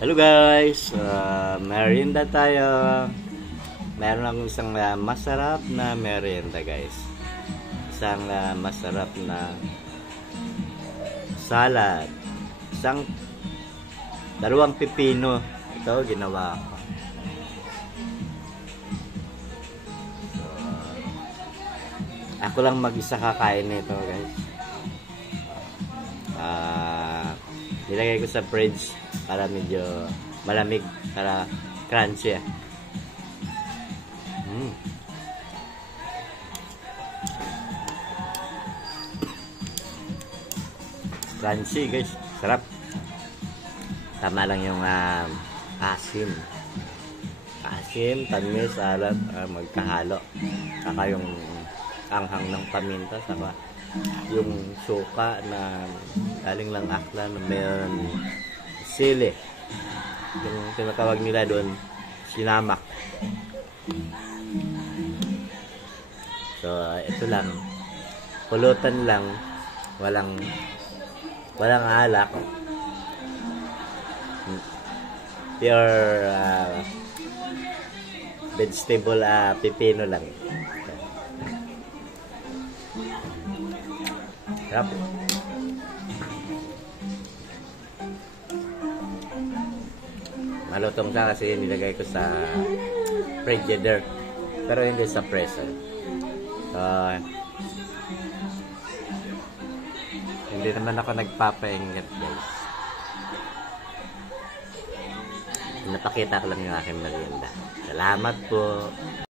Hello guys, merienda tayo. Meron akong isang masarap na merienda guys. Isang masarap na salad. Dalawang pipino. Ito ginawa ko. So, ako lang mag-isa kakain nito guys. Nilagay ko sa fridge para medyo malamig, para crunchy. Crunchy guys, sarap. Tama lang yung asim, tamis, alat, magkahalo. Saka yung anghang ng paminta, saka yung suka na galing lang akla na mayroon sili, yung tinatawag nila doon sinamak. So ito lang, pulutan lang, walang alak, pure vegetable, pipino lang. Sarap. Malutong ka kasi nilagay ko sa frigidaire, pero hindi sa pressure. So, hindi naman ako nagpapaingat guys. Napakita ko lang yung aking merienda. Salamat po.